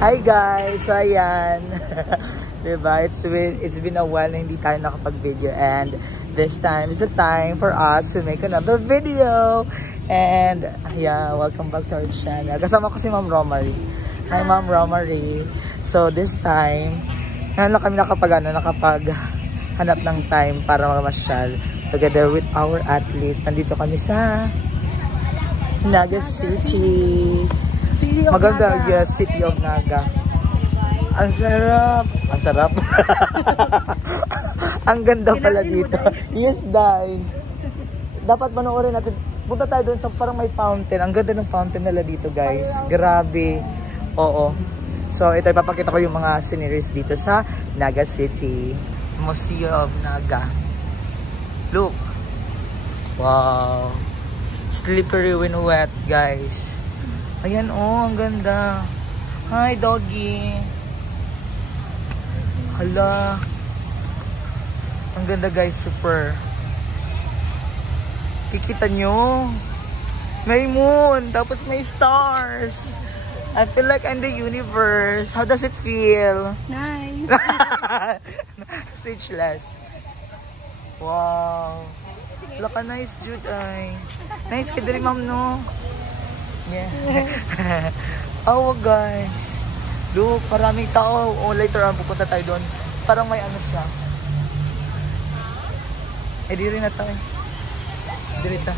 Hi guys! So ayan. Diba? It's been a while na hindi tayo nakapag-video. And this time is the time for us to make another video. And yeah, welcome back to our channel. Kasama ko si Ma'am Romary. Hi Ma'am Romary. So this time, kami nakapaghanap ng time para mamasyal together with our athletes. Nandito kami sa Naga City. Maganda, yes, City of Naga. Ang sarap. Ang sarap. Ang ganda pala dito. Yes, Day. Dapat panoorin natin. Punta tayo doon sa parang may fountain. Ang ganda ng fountain nila dito, guys. Grabe. Oo. So, ito ipapakita ko yung mga sceneries dito sa Naga City. Museum of Naga. Look. Wow. Slippery when wet, guys. Ayan, oh, ang ganda. Hi, doggy. Hala. Ang ganda, guys, super. Kikita nyo. May moon, tapos may stars. I feel like I'm the universe. How does it feel? Nice. Speechless. Wow. Wala ka nice, Jude. Ay. Nice ka din, ma'am, no? Yeah. Oh, guys. Look, maraming tao. Oh, later on, pupunta tayo doon. Parang may ano siya. Eh, di rin na tayo. Dirita.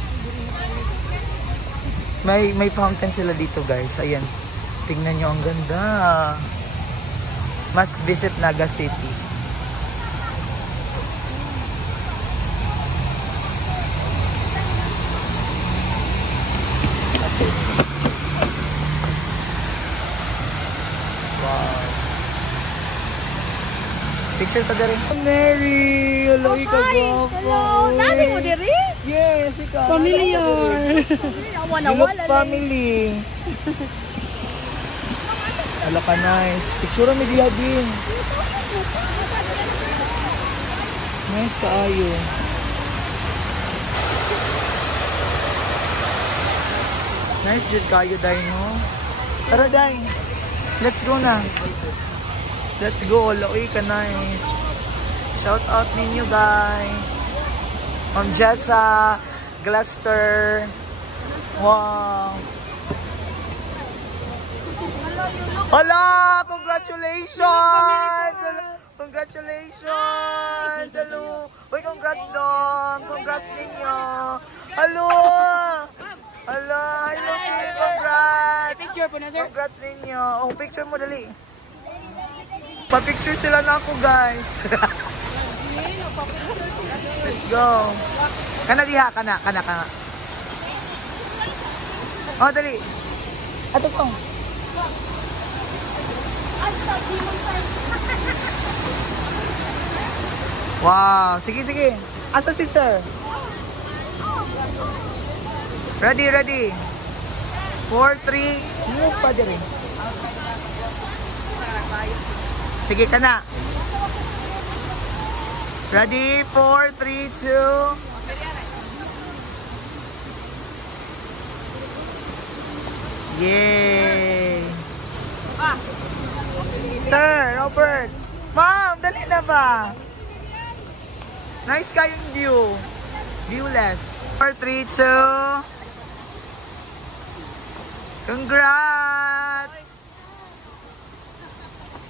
May fountain sila dito, guys. Ayan. Tingnan nyo, ang ganda. Must visit Naga City. Picture ta diri. Mary, hello ikaw. Hello, nani mo diri? Yes, ikaw. Familiar. Awan-awan family. Ala ka nice. Picture mi diha din. Nice kaayo. Nice jud kaayo dai no. Tara dai. Let's go na. Let's go, Loy ka nice. Shout out ninyo guys. Ma'am Jessa, Gluster. Wow. Hala, congratulations! Congratulations! Hello. Uy, congrats dong. Congrats ninyo. Hello. Hala, hello team. Congrats. Picture po na, sir. Congrats ninyo. Oh, picture mo dali. Pa-picture sila na ako, guys. Let's go. Kana diha, kana. Oh, dali. Ato ko. Wow, sige. Asa si sir? Ready. 4, 3. Move pa diri. Sige ka na. Ready? 4, 3, 2. Yay! Sir, Robert. Ma'am, dali na ba? Nice kayong view. Viewless. 4, 3, 2. Congrats!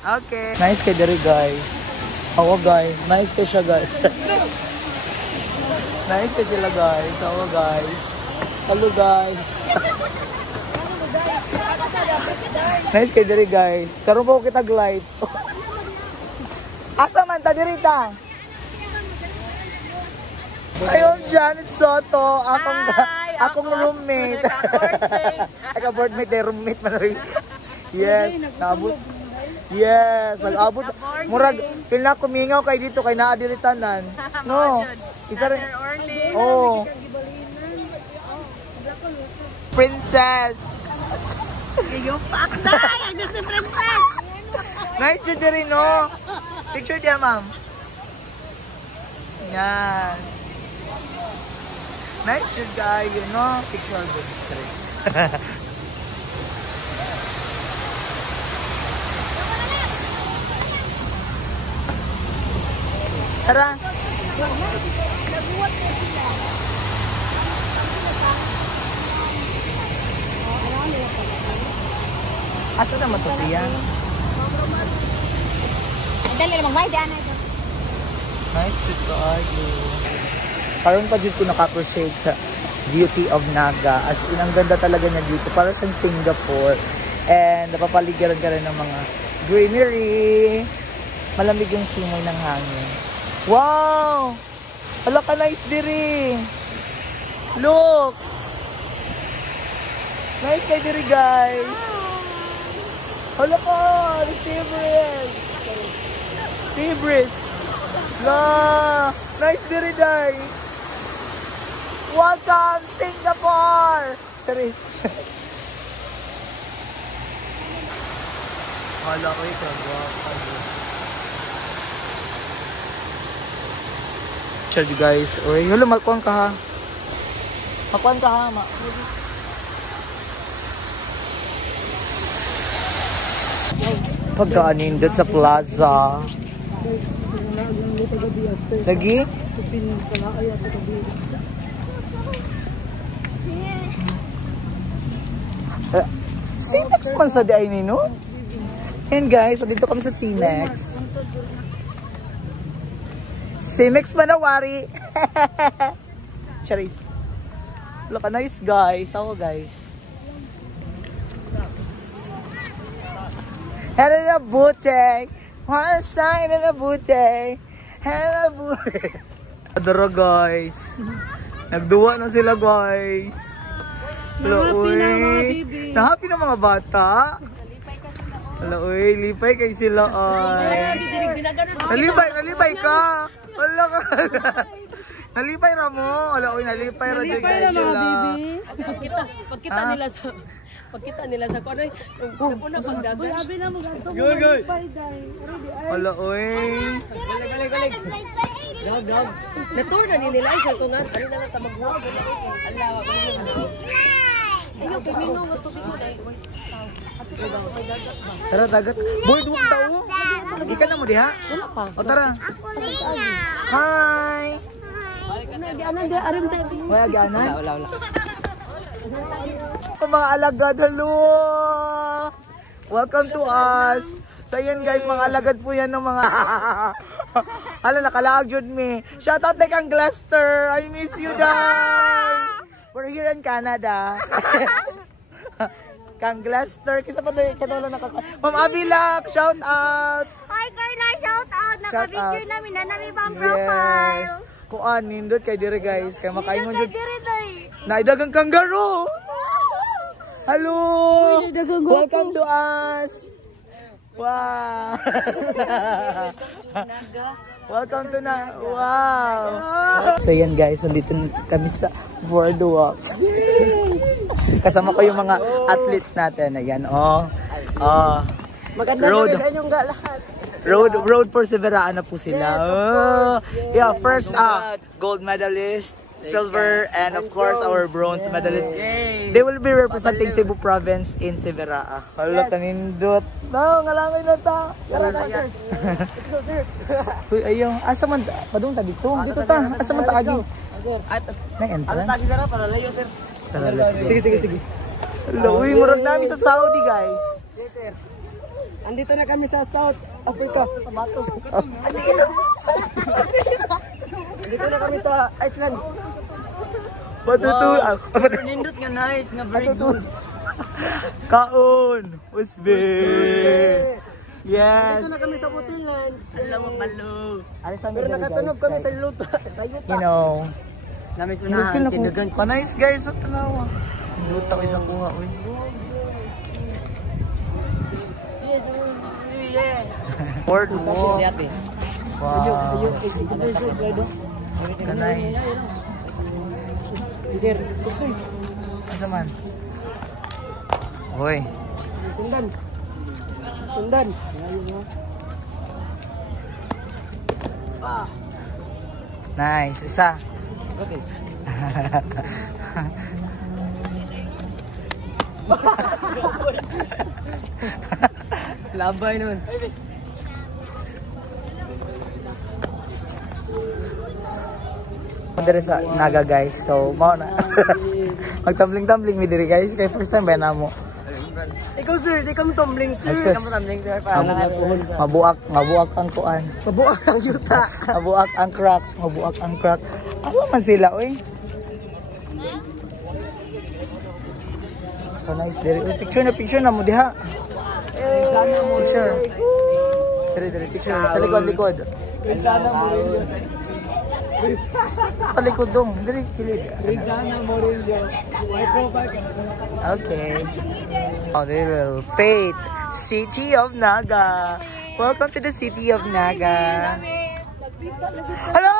Okay. Nice kay diri guys. Ako guys. Nice kay siya guys. Nice kay sila guys. Ako guys. Hello guys. Nice kay diri guys. Karon po kita glides. Asa man ta diri ta? Ayun, Janet Soto. Akong roommate. Ako boardmate, roommate man rin. Yes. Naabot. Yes, nag-abot. Murag, pila kumingaw kay dito kay naadilitanan. No. Isa rin. Oh. Princess. Yung paksay, ang si princess. Nice yun din, no? Picture diya, ma'am. Yan. Nice yun, guys. You know? Picture good. Tara. Asa naman to siya? Dali na magmay, daan na ito. Nice to kayo. Parang pa dito ko naka-appreciate sa beauty of Naga. As in, ang ganda talaga niya dito. Para sa Singapore. And napapaligiran ka rin ng mga greenery. Malamig yung simoy ng hangin. Wow! Hala ka, nice diri. Look! Nice na diri, guys. Hala ka! The favorite! Favorite! La! Nice diri, guys! Welcome, Singapore! Charis. Hala ko ito. Sure, guys. Uy, hala, makuhan ka ha. Makuhan ka ha, ma. Pagkaanin doon sa plaza. Lagi? C-Mex man sa di ay nino? And guys, so dito kami sa C-Mex. C-Mex Manawari. Charis. Look, nice guys. Ako guys. Hello na buteng. One sign na buteng. Hello buteng. Adoro guys. Nagduwa na sila guys. Hello, uy. Nahappy na mga bata. Hello, uy. Lipay kayo sila ay. Nalipay ka. Wala ka. Nalipay ra mo. Wala, uy. Nalipay ra dyan guys sila. Pagkita nila sa kuno, yung una pagdagan. Labi na mo ganto. Goy. Wala, uy. Dog. Natur na nila sa tungan. Ano na ta maghuwag. Alawa ko nila. Ayo kailangan mo tubig mo dai. Tara dagat. Boy, duwag tao. Ikan na mo diha? Wala pa. O tara. Hi. Anan dia arim tayo. Wala ganan? Wala. Mga alagad, hello! Welcome to us! So yan guys, mga alagad po yan ng mga... Hala, nakalagjod me. Shoutout na kang Gloucester! I miss you, Dad! We're here in Canada. Kang Gloucester, kisa pa doon, katulong nakaka... Ma'am Avilak, shoutout! Hi Carla, shoutout! Naka-picture namin na namin pang profile. Yes! Kuan, nindot kay dire guys, kay makaingon jud. Dire. Naidagang kangaroo! Hello! Welcome to us! Wow! Welcome to na! Wow! So yan guys, nandito kami sa boardwalk. Kasama ko yung mga athletes natin. Ayan, Maganda road. sa inyong lahat. Road for Severaan na po sila. Yeah, first gold medalist, silver, and of course our bronze medalist. They will be representing Cebu province in Severaa. Hala, tanindot. No, ngalangoy na ta. Tara na, sir. Let's go, sir. Uy, ayaw. Asa man, padung ta dito. Dito ta. Asa man ta agi? May entrance. Tagi sara para layo, sir. Tara, let's go. Sige. Hala, uy, murag namin sa Saudi, guys. Yes, sir. Andito na kami sa South Africa. Sige na. Andito na kami sa Iceland. Patutul. Nindot nga nice, nga very good. Kaon. Usbe. Yes. Andito na kami sa Waterland. Alam mo palo. Pero nakatunog kami sa luta. You know. Namis mo You feel na. ako. Nice guys. Sa tanawa. Luta ko isang kuha. Uy. Boardwalk. Wow. Ka nice. Asa man? Hoy. Sundan. Nice. Isa. Okay. Labay naman. diri sa Naga guys. So, mao na. Magtumbling-tumbling mi diri guys. Kay first time ba na mo? Ikaw sir, di ka mo tumbling sir. Asus. Kamu tumbling sir. Mabuak ang kuan. Mabuak ang yuta. Mabuak ang crack. Asa man sila oy? Nice diri. Picture na mo diha. Picture. Diri picture sa likod. Palikod dong. Diri kilid. Okay. Oh, little Faith, City of Naga. Welcome to the City of Naga. Hala!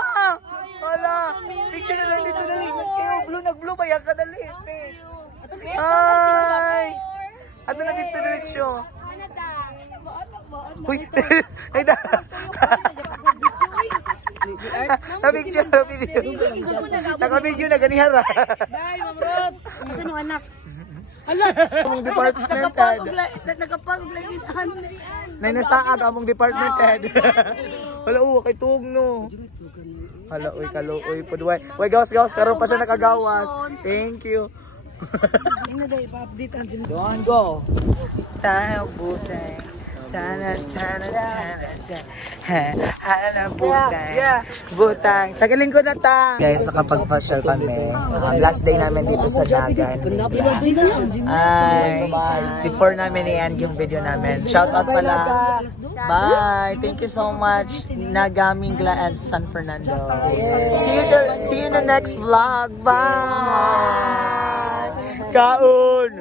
Picture na lang dito dali. Nag-blue ba yan ka dali? Ay! Ato na dito diretsyo. Uy! Naka-video na ganihara. Day, mamrot. Asa nung anak? Among department head. Nagapagod lagi han. Nay nasaag among department head. Hala kay tugno. Hala kaluoy pud way. Way gawas karon pa siya nakagawas. Thank you. Ina day pa-update ang gym. Don't go. Tayo butay. Hala butang. Sa galing ko na ta. Guys, nakapag-pasyal kami. Last day namin dito sa Naga. Ay, before namin i-end yung video namin. Shout out pala. Bye. Thank you so much. Naga, Mingla, and San Fernando. See you in the next vlog. Bye. Kaun.